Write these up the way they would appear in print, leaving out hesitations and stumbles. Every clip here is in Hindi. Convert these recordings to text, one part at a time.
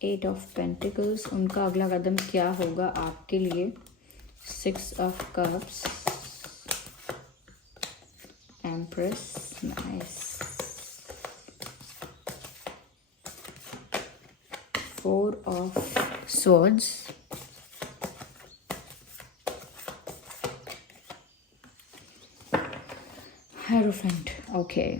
एट ऑफ पेंटिकल्स, उनका अगला कदम क्या होगा आपके लिए। Six of cups, empress, nice, four of swords, hierophant. Okay,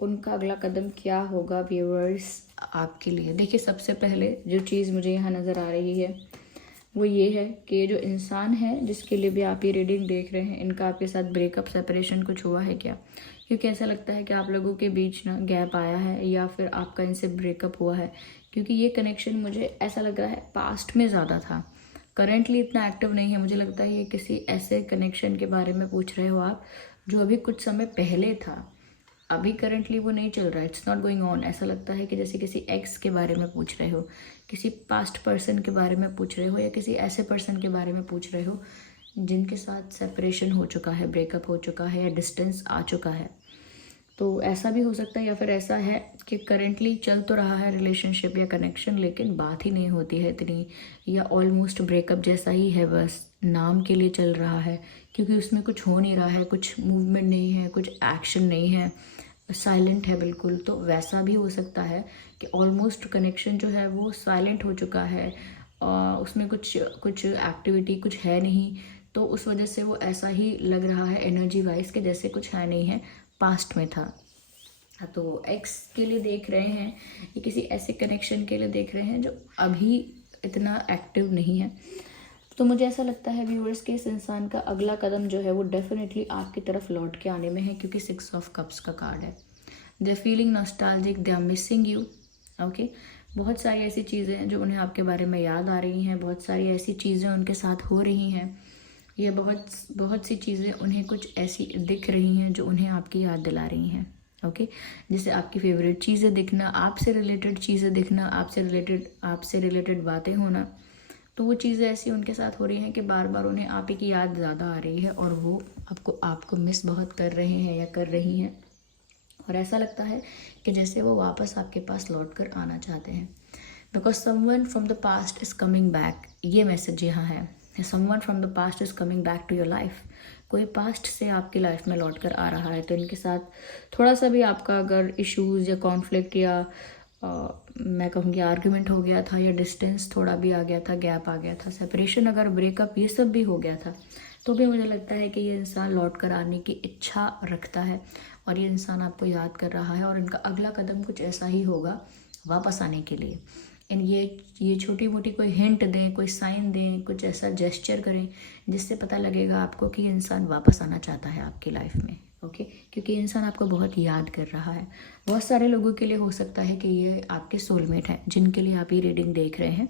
उनका अगला कदम क्या होगा व्यूअर्स आपके लिए। देखिए, सबसे पहले जो चीज़ मुझे यहाँ नज़र आ रही है वो ये है कि ये जो इंसान है जिसके लिए भी आप ये रीडिंग देख रहे हैं, इनका आपके साथ ब्रेकअप, सेपरेशन कुछ हुआ है क्या। क्योंकि ऐसा लगता है कि आप लोगों के बीच ना गैप आया है या फिर आपका इनसे ब्रेकअप हुआ है। क्योंकि ये कनेक्शन मुझे ऐसा लग रहा है पास्ट में ज़्यादा था, करेंटली इतना एक्टिव नहीं है। मुझे लगता है ये किसी ऐसे कनेक्शन के बारे में पूछ रहे हो आप जो अभी कुछ समय पहले था, अभी करंटली वो नहीं चल रहा है, इट्स नॉट गोइंग ऑन। ऐसा लगता है कि जैसे किसी एक्स के बारे में पूछ रहे हो, किसी पास्ट पर्सन के बारे में पूछ रहे हो, या किसी ऐसे पर्सन के बारे में पूछ रहे हो जिनके साथ सेपरेशन हो चुका है, ब्रेकअप हो चुका है या डिस्टेंस आ चुका है। तो ऐसा भी हो सकता है, या फिर ऐसा है कि करेंटली चल तो रहा है रिलेशनशिप या कनेक्शन, लेकिन बात ही नहीं होती है इतनी, या ऑलमोस्ट ब्रेकअप जैसा ही है, बस नाम के लिए चल रहा है। क्योंकि उसमें कुछ हो नहीं रहा है, कुछ मूवमेंट नहीं है, कुछ एक्शन नहीं है, साइलेंट है बिल्कुल। तो वैसा भी हो सकता है कि ऑलमोस्ट कनेक्शन जो है वो साइलेंट हो चुका है, उसमें कुछ कुछ एक्टिविटी कुछ है नहीं। तो उस वजह से वो ऐसा ही लग रहा है एनर्जी वाइज के जैसे कुछ है नहीं है, पास्ट में था। तो एक्स के लिए देख रहे हैं, ये किसी ऐसे कनेक्शन के लिए देख रहे हैं जो अभी इतना एक्टिव नहीं है। तो मुझे ऐसा लगता है व्यूअर्स के इस इंसान का अगला कदम जो है वो डेफिनेटली आपकी तरफ लौट के आने में है, क्योंकि सिक्स ऑफ कप्स का कार्ड है। They are feeling nostalgic, they are missing you. Okay, बहुत सारी ऐसी चीज़ें हैं जो उन्हें आपके बारे में याद आ रही हैं, बहुत सारी ऐसी चीज़ें उनके साथ हो रही हैं, ये बहुत बहुत सी चीज़ें उन्हें कुछ ऐसी दिख रही हैं जो उन्हें आपकी याद दिला रही हैं। ओके, जैसे आपकी फेवरेट चीज़ें दिखना, आपसे रिलेटेड चीज़ें दिखना, आपसे रिलेटेड बातें होना। तो वो चीज़ें ऐसी उनके साथ हो रही हैं कि बार बार उन्हें आप ही की याद ज़्यादा आ रही है, और वो आपको मिस बहुत कर रहे हैं या कर रही हैं। और ऐसा लगता है कि जैसे वो वापस आपके पास लौट कर आना चाहते हैं, because someone from the past is coming back. ये मैसेज यहाँ है, someone from the past is coming back to your life. कोई पास्ट से आपकी लाइफ में लौट कर आ रहा है। तो इनके साथ थोड़ा सा भी आपका अगर इश्यूज़ या कॉन्फ्लिक्ट या मैं कहूँगी आर्ग्यूमेंट हो गया था, या डिस्टेंस थोड़ा भी आ गया था, गैप आ गया था, सेपरेशन, अगर ब्रेकअप, ये सब भी हो गया था, तो भी मुझे लगता है कि ये इंसान लौट कर आने की इच्छा रखता है, और ये इंसान आपको याद कर रहा है। और इनका अगला कदम कुछ ऐसा ही होगा वापस आने के लिए। ये छोटी मोटी कोई हिंट दें, कोई साइन दें, कुछ ऐसा जेस्चर करें जिससे पता लगेगा आपको कि ये इंसान वापस आना चाहता है आपकी लाइफ में। ओके, क्योंकि ये इंसान आपको बहुत याद कर रहा है। बहुत सारे लोगों के लिए हो सकता है कि ये आपके सोलमेट हैं, जिनके लिए आप ये रीडिंग देख रहे हैं।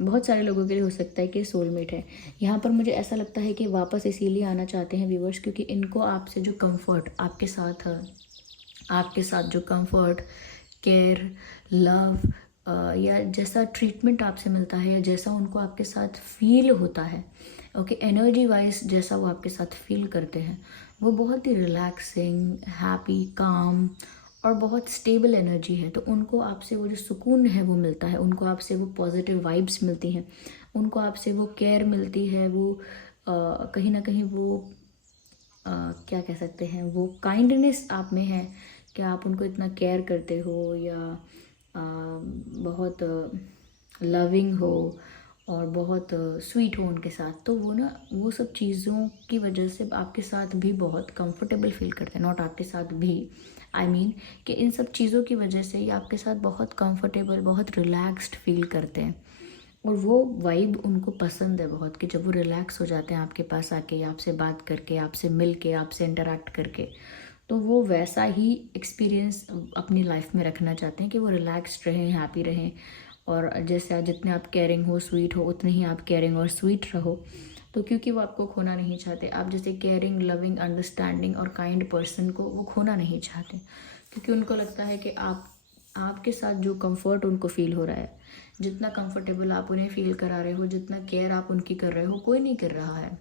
बहुत सारे लोगों के लिए हो सकता है कि सोलमेट है। यहाँ पर मुझे ऐसा लगता है कि वापस इसीलिए आना चाहते हैं व्यूवर्स, क्योंकि इनको आपसे जो कंफर्ट, आपके साथ जो कंफर्ट, केयर, लव, या जैसा ट्रीटमेंट आपसे मिलता है, या जैसा उनको आपके साथ फील होता है, ओके, एनर्जी वाइज जैसा वो आपके साथ फील करते हैं, वो बहुत ही रिलैक्सिंग, हैप्पी, काम और बहुत स्टेबल एनर्जी है। तो उनको आपसे वो जो सुकून है वो मिलता है, उनको आपसे वो पॉजिटिव वाइब्स मिलती हैं, उनको आपसे वो केयर मिलती है, वो कहीं ना कहीं वो क्या कह सकते हैं, वो काइंडनेस आप में है कि आप उनको इतना केयर करते हो, या बहुत लविंग हो और बहुत स्वीट हो उनके साथ। तो वो ना, वो सब चीज़ों की वजह से आपके साथ भी बहुत कंफर्टेबल फील करते हैं। नॉट आपके साथ भी, आई मीन कि इन सब चीज़ों की वजह से ही आपके साथ बहुत कंफर्टेबल, बहुत रिलैक्स्ड फील करते हैं। और वो वाइब उनको पसंद है बहुत, कि जब वो रिलैक्स हो जाते हैं आपके पास आके, आपसे बात करके, आपसे मिल के, आपसे इंटरेक्ट करके, तो वो वैसा ही एक्सपीरियंस अपनी लाइफ में रखना चाहते हैं कि वो रिलैक्स्ड रहें, हैप्पी रहें। और जैसे जितने आप केयरिंग हो, स्वीट हो, उतने ही आप केयरिंग और स्वीट रहो। तो क्योंकि वो आपको खोना नहीं चाहते, आप जैसे केयरिंग, लविंग, अंडरस्टैंडिंग और काइंड पर्सन को वो खोना नहीं चाहते, क्योंकि उनको लगता है कि आपके साथ जो कंफर्ट उनको फील हो रहा है, जितना कंफर्टेबल आप उन्हें फील करा रहे हो, जितना केयर आप उनकी कर रहे हो, कोई नहीं कर रहा है।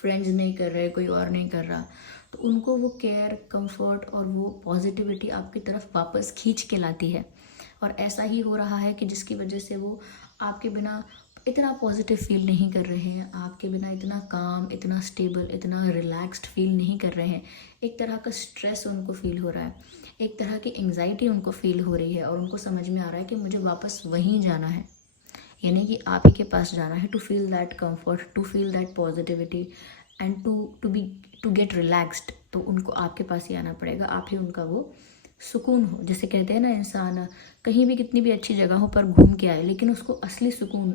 फ्रेंड्स नहीं कर रहे, कोई और नहीं कर रहा, तो उनको वो केयर, कंफर्ट और वो पॉजिटिविटी आपकी तरफ वापस खींच के लाती है। और ऐसा ही हो रहा है कि जिसकी वजह से वो आपके बिना इतना पॉजिटिव फील नहीं कर रहे हैं, आपके बिना इतना काम, इतना स्टेबल, इतना रिलैक्स्ड फील नहीं कर रहे हैं। एक तरह का स्ट्रेस उनको फील हो रहा है, एक तरह की एंग्जाइटी उनको फील हो रही है, और उनको समझ में आ रहा है कि मुझे वापस वहीं जाना है, यानी कि आप ही के पास जाना है, to feel that comfort, to feel that positivity and to get relaxed. तो उनको आपके पास ही आना पड़ेगा, आप ही उनका वो सुकून हो। जैसे कहते हैं ना, इंसान कहीं भी कितनी भी अच्छी जगहों पर घूम के आए, लेकिन उसको असली सुकून,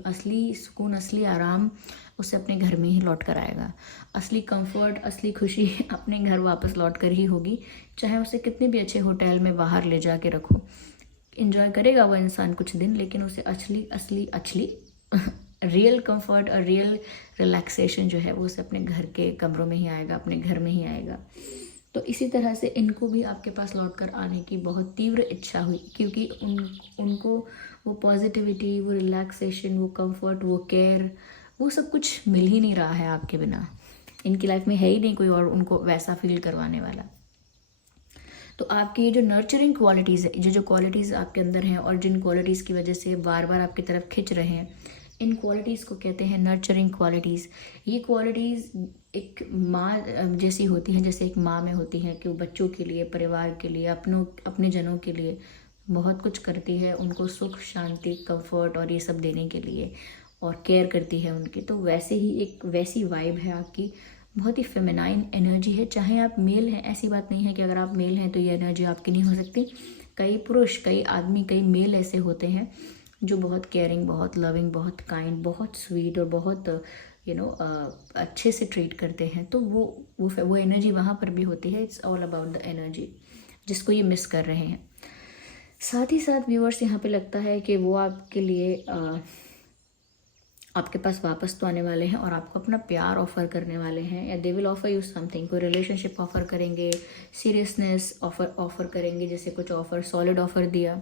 असली आराम उसे अपने घर में ही लौट कर आएगा। असली कंफर्ट, असली खुशी अपने घर वापस लौट कर ही होगी, चाहे उसे कितने भी अच्छे होटल में बाहर ले जा के रखो। इंजॉय करेगा वो इंसान कुछ दिन, लेकिन उसे असली रियल कंफर्ट और रियल रिलैक्सेशन जो है वो उसे अपने घर के कमरों में ही आएगा, अपने घर में ही आएगा। तो इसी तरह से इनको भी आपके पास लौट कर आने की बहुत तीव्र इच्छा हुई, क्योंकि उनको वो पॉजिटिविटी, वो रिलैक्सेशन, वो कंफर्ट, वो केयर, वो सब कुछ मिल ही नहीं रहा है आपके बिना। इनकी लाइफ में है ही नहीं कोई और उनको वैसा फील करवाने वाला। तो आपकी ये जो नर्चरिंग क्वालिटीज़ है, जो क्वालिटीज़ आपके अंदर हैं और जिन क्वालिटीज़ की वजह से बार बार आपकी तरफ खिंच रहे हैं, इन क्वालिटीज़ को कहते हैं नर्चरिंग क्वालिटीज़। ये क्वालिटीज़ एक माँ जैसी होती हैं, जैसे एक माँ में होती हैं कि वो बच्चों के लिए, परिवार के लिए, अपने जनों के लिए बहुत कुछ करती है, उनको सुख, शांति, कंफर्ट और ये सब देने के लिए, और केयर करती है उनकी। तो वैसे ही एक वैसी वाइब है आपकी, बहुत ही फेमिनाइन एनर्जी है। चाहे आप मेल हैं, ऐसी बात नहीं है कि अगर आप मेल हैं तो ये एनर्जी आपकी नहीं हो सकती। कई पुरुष, कई आदमी, कई मेल ऐसे होते हैं जो बहुत केयरिंग, बहुत लविंग, बहुत काइंड, बहुत स्वीट और बहुत अच्छे से ट्रीट करते हैं। तो वो एनर्जी वहाँ पर भी होती है। It's all about the energy, जिसको ये मिस कर रहे हैं। साथ ही साथ व्यूअर्स, यहाँ पे लगता है कि वो आपके लिए आपके पास वापस तो आने वाले हैं और आपको अपना प्यार ऑफ़र करने वाले हैं, या they will offer you something. कोई रिलेशनशिप ऑफ़र करेंगे, सीरियसनेस ऑफ़र करेंगे। जैसे कुछ ऑफ़र, सॉलिड ऑफ़र दिया,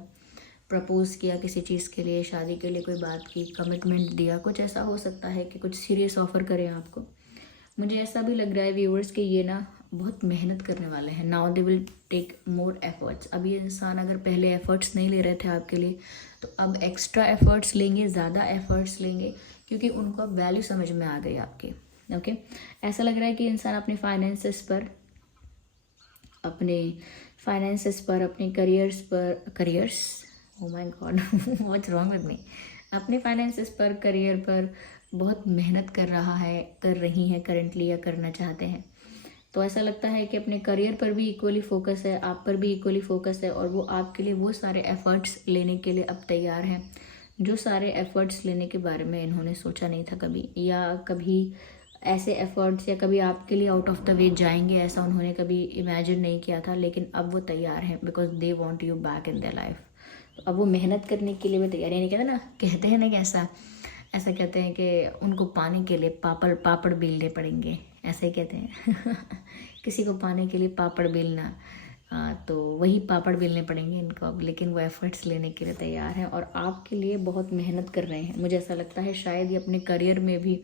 प्रपोज़ किया किसी चीज़ के लिए, शादी के लिए कोई बात की, कमिटमेंट दिया, कुछ ऐसा हो सकता है कि कुछ सीरियस ऑफ़र करें आपको। मुझे ऐसा भी लग रहा है व्यूअर्स कि ये ना बहुत मेहनत करने वाले हैं। Now they will take more efforts. अब ये इंसान अगर पहले एफर्ट्स नहीं ले रहे थे आपके लिए, तो अब एक्स्ट्रा एफर्ट्स लेंगे, ज़्यादा एफर्ट्स लेंगे, क्योंकि उनको अब वैल्यू समझ में आ गई आपके। ओके, ऐसा लग रहा है कि इंसान अपने फाइनेंसेस पर, अपने careers, oh my God what's wrong with me, अपने फाइनेंसेस पर, करियर पर बहुत मेहनत कर रही हैं करंटली, या करना चाहते हैं। तो ऐसा लगता है कि अपने करियर पर भी इक्वली फोकस है, आप पर भी इक्वली फोकस है, और वो आपके लिए वो सारे एफर्ट्स लेने के लिए अब तैयार हैं, जो सारे एफर्ट्स लेने के बारे में इन्होंने सोचा नहीं था कभी, या कभी ऐसे एफर्ट्स, या कभी आपके लिए आउट ऑफ द वे जाएंगे, ऐसा उन्होंने कभी इमेजिन नहीं किया था। लेकिन अब वो तैयार हैं, because they want you back in their life. तो अब वो मेहनत करने के लिए भी तैयार है। नहीं कहते हैं ना कि ऐसा कहते हैं कि उनको पाने के लिए पापड़ बेलने पड़ेंगे, ऐसे ही कहते हैं किसी को पाने के लिए पापड़ बेलना, तो वही पापड़ बेलने पड़ेंगे इनको अब। लेकिन वो एफर्ट्स लेने के लिए तैयार हैं और आपके लिए बहुत मेहनत कर रहे हैं। मुझे ऐसा लगता है शायद ये अपने करियर में भी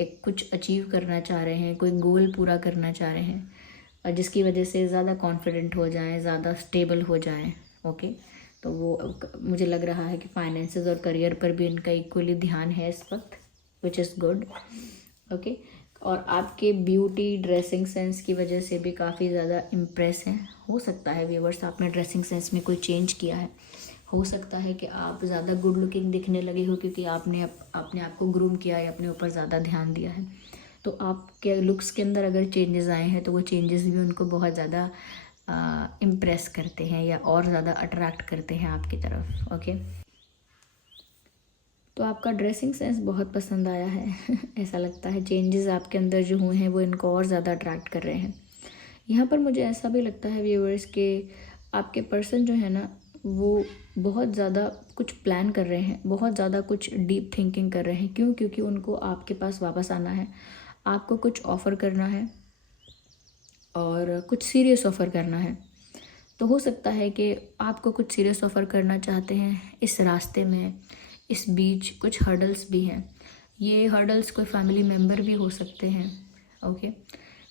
एक कुछ अचीव करना चाह रहे हैं, कोई गोल पूरा करना चाह रहे हैं, और जिसकी वजह से ज़्यादा कॉन्फिडेंट हो जाएं, ज़्यादा स्टेबल हो जाएं। ओके, तो वो मुझे लग रहा है कि फाइनेंसेस और करियर पर भी इनका इक्वली ध्यान है इस वक्त, विच इज़ गुड। ओके, और आपके ब्यूटी, ड्रेसिंग सेंस की वजह से भी काफ़ी ज़्यादा इम्प्रेस हैं। हो सकता है व्यूअर्स आपने ड्रेसिंग सेंस में कोई चेंज किया है, हो सकता है कि आप ज़्यादा गुड लुकिंग दिखने लगे हो, क्योंकि आपने अपने आप को ग्रूम किया है, अपने ऊपर ज़्यादा ध्यान दिया है। तो आपके लुक्स के अंदर अगर चेंजेस आए हैं, तो वो चेंजेस भी उनको बहुत ज़्यादा इम्प्रेस करते हैं, या और ज़्यादा अट्रैक्ट करते हैं आपकी तरफ। ओके, तो आपका ड्रेसिंग सेंस बहुत पसंद आया है ऐसा लगता है चेंजेस आपके अंदर जो हुए हैं वो इनको और ज़्यादा अट्रैक्ट कर रहे हैं। यहाँ पर मुझे ऐसा भी लगता है व्यूअर्स के आपके पर्सन जो है ना, वो बहुत ज़्यादा कुछ प्लान कर रहे हैं, बहुत ज़्यादा कुछ डीप थिंकिंग कर रहे हैं। क्यों? क्योंकि उनको आपके पास वापस आना है, आपको कुछ ऑफ़र करना है, और कुछ सीरियस ऑफ़र करना है। तो हो सकता है कि आपको कुछ सीरियस ऑफ़र करना चाहते हैं। इस रास्ते में, इस बीच कुछ हर्डल्स भी हैं। ये हर्डल्स कोई फैमिली मेम्बर भी हो सकते हैं, ओके।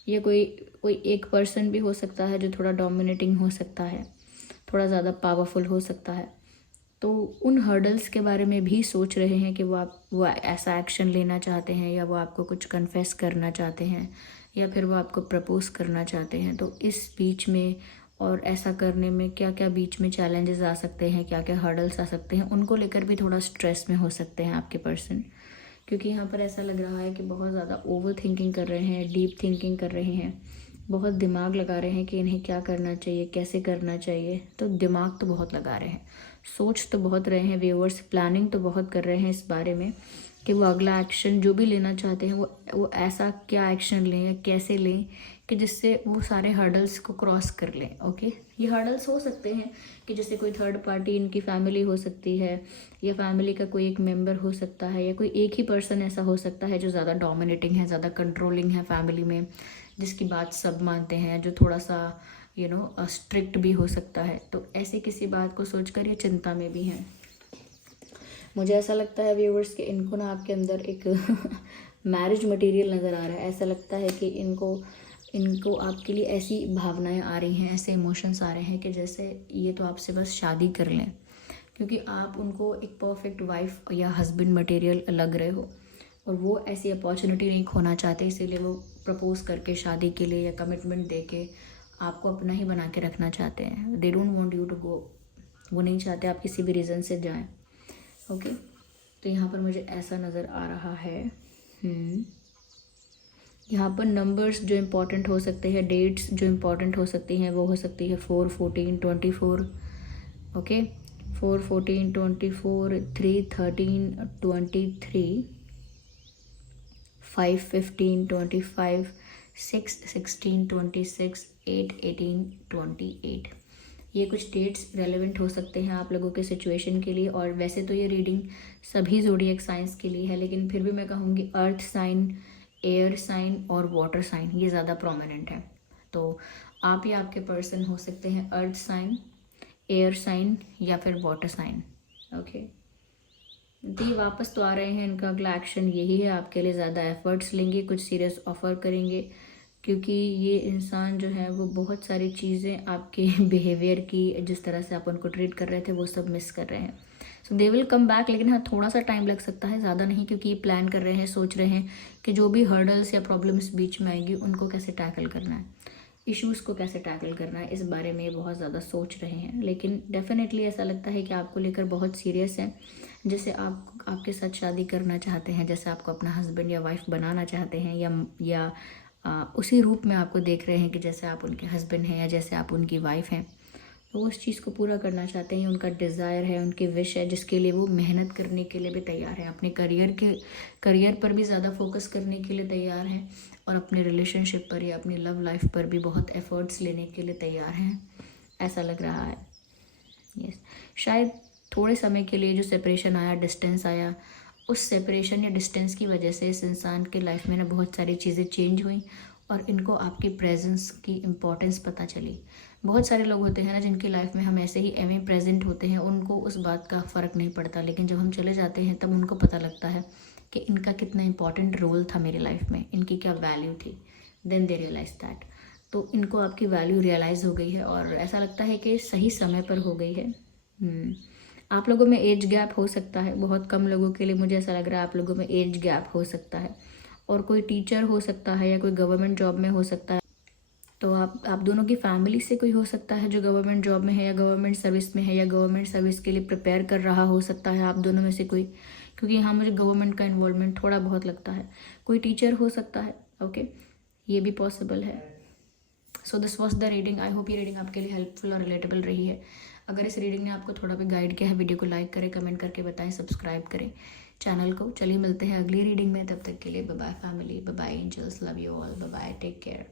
ये कोई एक पर्सन भी हो सकता है जो थोड़ा डोमिनेटिंग हो सकता है, थोड़ा ज़्यादा पावरफुल हो सकता है। तो उन हर्डल्स के बारे में भी सोच रहे हैं कि वो ऐसा एक्शन लेना चाहते हैं, या वो आपको कुछ कन्फेस करना चाहते हैं, या फिर वो आपको प्रपोज करना चाहते हैं। तो इस बीच में और ऐसा करने में क्या क्या बीच में चैलेंजेस आ सकते हैं, क्या क्या हर्डल्स आ सकते हैं, उनको लेकर भी थोड़ा स्ट्रेस में हो सकते हैं आपके पर्सन। क्योंकि यहाँ पर ऐसा लग रहा है कि बहुत ज़्यादा ओवर थिंकिंग कर रहे हैं, डीप थिंकिंग कर रहे हैं, बहुत दिमाग लगा रहे हैं कि इन्हें क्या करना चाहिए, कैसे करना चाहिए। तो दिमाग तो बहुत लगा रहे हैं, सोच तो बहुत रहे हैं व्यूअर्स, प्लानिंग तो बहुत कर रहे हैं इस बारे में कि वो अगला एक्शन जो भी लेना चाहते हैं वो ऐसा क्या एक्शन लें या कैसे लें कि जिससे वो सारे हर्डल्स को क्रॉस कर लें। ओके, ये हर्डल्स हो सकते हैं कि जैसे कोई थर्ड पार्टी इनकी फैमिली हो सकती है, या फैमिली का कोई एक मेंबर हो सकता है, या कोई एक ही पर्सन ऐसा हो सकता है जो ज़्यादा डोमिनेटिंग है, ज़्यादा कंट्रोलिंग है फैमिली में, जिसकी बात सब मानते हैं, जो थोड़ा सा स्ट्रिक्ट भी हो सकता है। तो ऐसे किसी बात को सोचकर ये चिंता में भी हैं। मुझे ऐसा लगता है व्यूअर्स कि इनको ना आपके अंदर एक मैरिज मटेरियल नज़र आ रहा है। ऐसा लगता है कि इनको आपके लिए ऐसी भावनाएं आ रही हैं, ऐसे इमोशंस आ रहे हैं कि जैसे ये तो आपसे बस शादी कर लें, क्योंकि आप उनको एक परफेक्ट वाइफ या हस्बैंड मटेरियल लग रहे हो, और वो ऐसी अपॉर्चुनिटी नहीं खोना चाहते, इसीलिए वो प्रपोज करके शादी के लिए या कमिटमेंट दे के आपको अपना ही बना के रखना चाहते हैं। They don't want you to go, वो नहीं चाहते आप किसी भी रीज़न से जाएं। ओके, तो यहाँ पर मुझे ऐसा नज़र आ रहा है। यहाँ पर नंबर्स जो इम्पोर्टेंट हो सकते हैं, डेट्स जो इम्पोर्टेंट हो सकती हैं, वो हो सकती है 4, 14, 24। ओके, 4, 14, 24, 3, 13, 23, 5, 15, 25, 6, 16, 26, 8, 18, 28। ये कुछ डेट्स रेलेवेंट हो सकते हैं आप लोगों के सिचुएशन के लिए। और वैसे तो ये रीडिंग सभी ज़ोडिएक साइंस के लिए है, लेकिन फिर भी मैं कहूँगी अर्थ साइन, एयर साइन और वाटर साइन ये ज़्यादा प्रोमिनेंट है। तो आप या आपके पर्सन हो सकते हैं अर्थ साइन, एयर साइन या फिर वाटर साइन। ओके, तो ये वापस तो आ रहे हैं, इनका अगला एक्शन यही है, आपके लिए ज़्यादा एफर्ट्स लेंगे, कुछ सीरियस ऑफर करेंगे, क्योंकि ये इंसान जो है वो बहुत सारी चीज़ें आपके बिहेवियर की, जिस तरह से आप उनको ट्रीट कर रहे थे, वो सब मिस कर रहे हैं। सो दे विल कम बैक, लेकिन हाँ थोड़ा सा टाइम लग सकता है, ज़्यादा नहीं, क्योंकि ये प्लान कर रहे हैं, सोच रहे हैं कि जो भी हर्डल्स या प्रॉब्लम्स बीच में आएंगी उनको कैसे टैकल करना है, इश्यूज़ को कैसे टैकल करना है, इस बारे में ये बहुत ज़्यादा सोच रहे हैं। लेकिन डेफिनेटली ऐसा लगता है कि आपको लेकर बहुत सीरियस है, जैसे आप आपके साथ शादी करना चाहते हैं, जैसे आपको अपना हस्बैंड या वाइफ बनाना चाहते हैं, या उसी रूप में आपको देख रहे हैं कि जैसे आप उनके हस्बैंड हैं या जैसे आप उनकी वाइफ हैं। तो उस चीज़ को पूरा करना चाहते हैं, उनका डिज़ायर है, उनकी विश है, जिसके लिए वो मेहनत करने के लिए भी तैयार है, अपने करियर पर भी ज़्यादा फोकस करने के लिए तैयार हैं, और अपने रिलेशनशिप पर या अपनी लव लाइफ पर भी बहुत एफर्ट्स लेने के लिए तैयार हैं, ऐसा लग रहा है। यस, शायद थोड़े समय के लिए जो सेपरेशन आया, डिस्टेंस आया, उस सेपरेशन या डिस्टेंस की वजह से इस इंसान के लाइफ में ना बहुत सारी चीज़ें चेंज हुई, और इनको आपकी प्रेजेंस की इम्पोर्टेंस पता चली। बहुत सारे लोग होते हैं ना जिनकी लाइफ में हम ऐसे ही एवे प्रेजेंट होते हैं, उनको उस बात का फ़र्क नहीं पड़ता, लेकिन जब हम चले जाते हैं तब उनको पता लगता है कि इनका कितना इंपॉर्टेंट रोल था मेरी लाइफ में, इनकी क्या वैल्यू थी। देन दे रियलाइज दैट, तो इनको आपकी वैल्यू रियलाइज़ हो गई है, और ऐसा लगता है कि सही समय पर हो गई है। आप लोगों में एज गैप हो सकता है, बहुत कम लोगों के लिए मुझे ऐसा लग रहा है आप लोगों में एज गैप हो सकता है, और कोई टीचर हो सकता है या कोई गवर्नमेंट जॉब में हो सकता है। तो आप दोनों की फैमिली से कोई हो सकता है जो गवर्नमेंट जॉब में है या गवर्नमेंट सर्विस में है, या गवर्नमेंट सर्विस के लिए प्रिपेयर कर रहा हो सकता है आप दोनों में से कोई, क्योंकि यहाँ मुझे गवर्नमेंट का इन्वॉल्वमेंट थोड़ा बहुत लगता है। कोई टीचर हो सकता है, ओके, ये भी पॉसिबल है। So this was the reading. I hope ये रीडिंग आपके लिए हेल्पफुल और रिलेटेबल रही है। अगर इस रीडिंग ने आपको थोड़ा भी गाइड किया है, वीडियो को लाइक करें, कमेंट करके बताएं, सब्सक्राइब करें चैनल को। चलिए मिलते हैं अगली रीडिंग में, तब तक के लिए bye bye family, bye bye angels, love you all, bye bye, take care.